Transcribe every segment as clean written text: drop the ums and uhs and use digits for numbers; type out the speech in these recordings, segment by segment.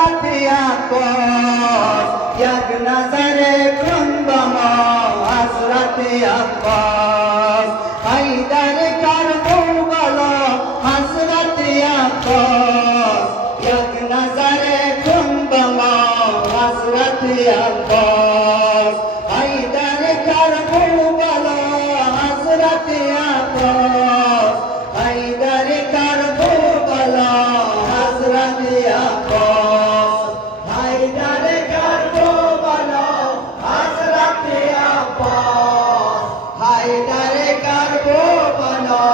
حضرت عباس یک نظر کن به ما حضرت عباس حیدر کربلا حضرت عباس یک نظر کن به ما حضرت عباس حیدر کربلا حضرت عباس حیدر کربلا حضرت عباس حیدر کربلا حضرت عباس حیدر کربلا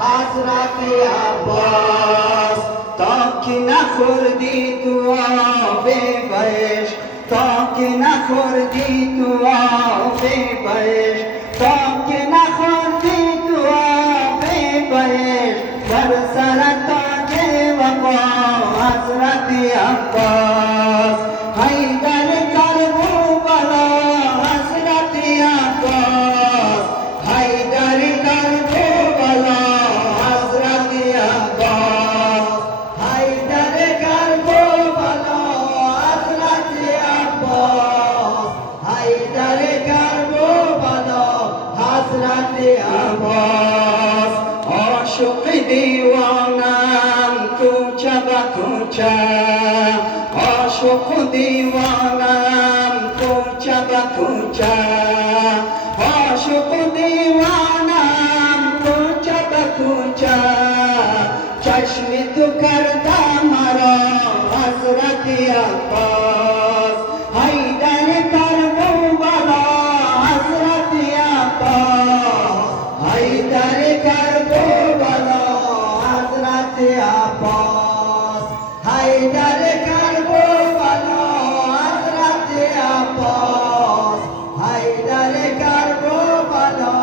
حضرت عباس تا که نخوردی تو آب بهشت تا که نخوردی تو آب بهشت تا که نخوردی تو آب بهشت بر سر تاج وفا حضرت عباس حیدر کربلا حضرت عباس حیدر کربلا حضرت عباس حیدر کربلا حضرت عباس حیدر کربلا حضرت عباس عاشق دیوانم کوچه به کوچه عاشق دیوانم کوچه به کوچه عاشق دیوانم کوچه به کوچه چشم تو کرده مرا حضرت عباس حیدر کربلا حضرت عباس حیدر کربلا حضرت عباس حیدر کربلا حضرت عباس حیدر کربلا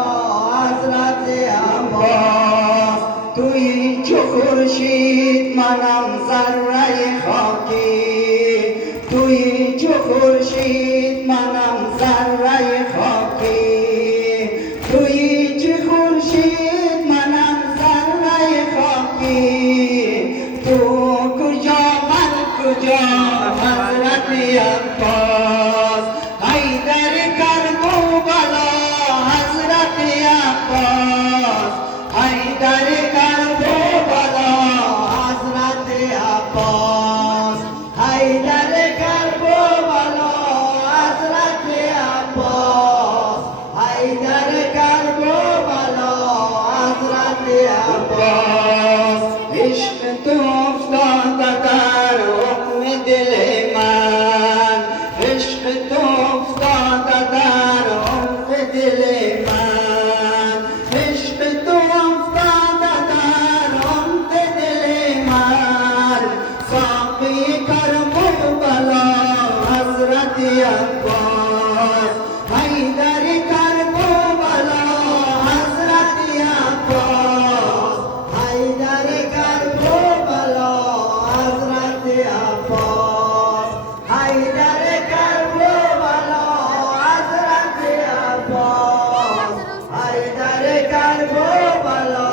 حضرت عباس توی چو خورشید منم ذره خاکی توی چو خورشید منم ذره خاکی توی چو خورشید منم ذره خاکی تو کجا من کجا حضرت عباس حیدر کربلا حضرت عباس حیدر کربلا حضرت عباس حیدر کربلا حضرت عباس حیدر کربلا حضرت عباس عشق تو افتاده در حکم دل من عشق تو افتاده در حکم دل من عشق تو افتاده در حکم دل من ساقی کربلا حضرت عباس حیدر کربلا حضرت عباس حیدر کربلا حضرت عباس حیدر کربلا حضرت عباس حیدر کربلا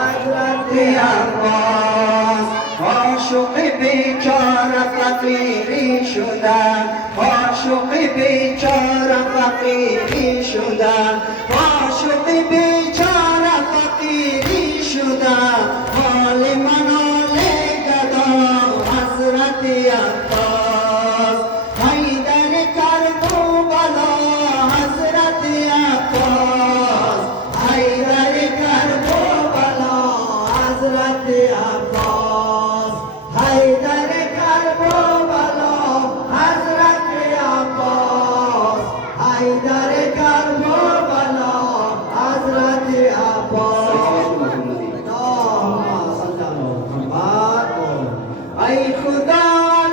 حضرت عباس عاشق بیچاره فقیری شدن عاشق بیچاره فقیری شدن عاشق بیچاره فقیری شدن حال من حال گدا حضرت عباس حیدر کربلا حضرت عباس حیدر کربلا حضرت عباس حیدر کربلا حضرت عباس حیدر کربلا حضرت عباس ای خدا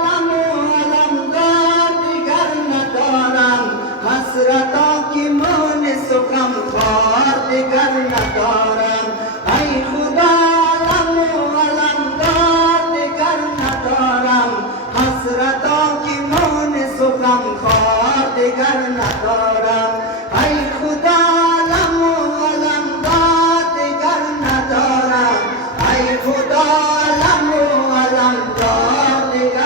علم و علمدار دیگر ندارم حسرتا که من سخم خوار دیگر ندارم ای خدا علم و علمدار دیگر ندارم حسرتا که من سخم خوار دیگر ندارم ای خدا علم و علمدار دیگر ندارم ای خدا علم و علمدار دیگر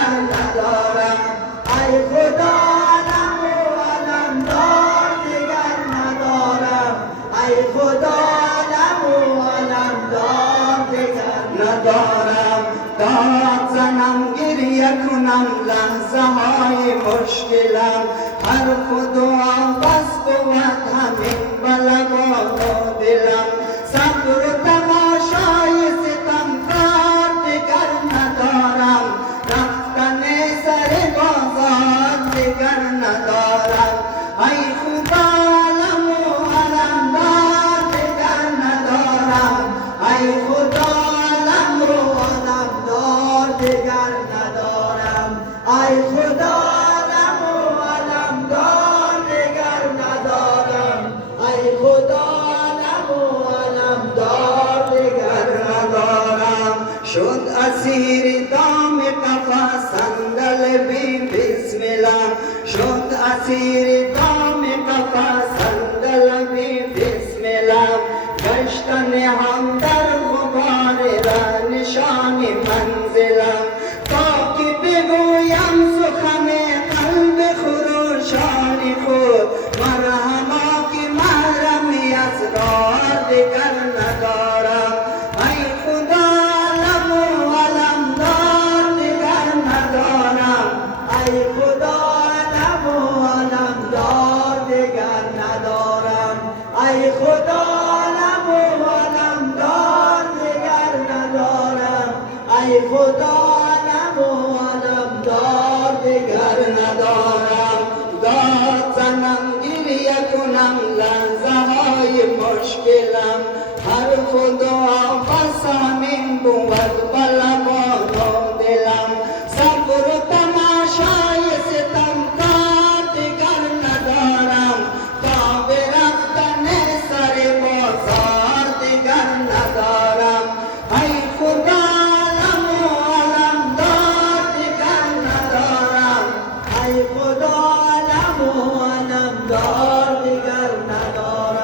زنم گریه کنم لحظه های مشکلم حرف و دعا بس بود همین بلبان و دلم صبر و تماشای ستم کار دیگر ندارم رفتن سر بازار دیگر ندارم ای خدا علم و علمدار دیگر ندارم ای خدا علم و علمدار دیگر ندارم ای خدا علم و علمدار دیگر ندارم ای خدا علم و علمدار دیگر ندارم شد اسیر دام قفس صندل بی بسملم شد اسیر دام قفس صندل بی بسملم گشتن هم در غبار را نشان منزلم تا که بگویم سخن قلب خروشان خود مرحما که محرمی اسرار دیگر ندارم ای خدا علم و علمدار دیگر ندارم ای خدا علم و علمدار دیگر ندارم ای خدا علم و علمدار دیگر ندارم ای خدا علم و علمدار دیگر ندارم داد زنم گریه کنم لحظه های مشکلم حرف و دعا بس همین بود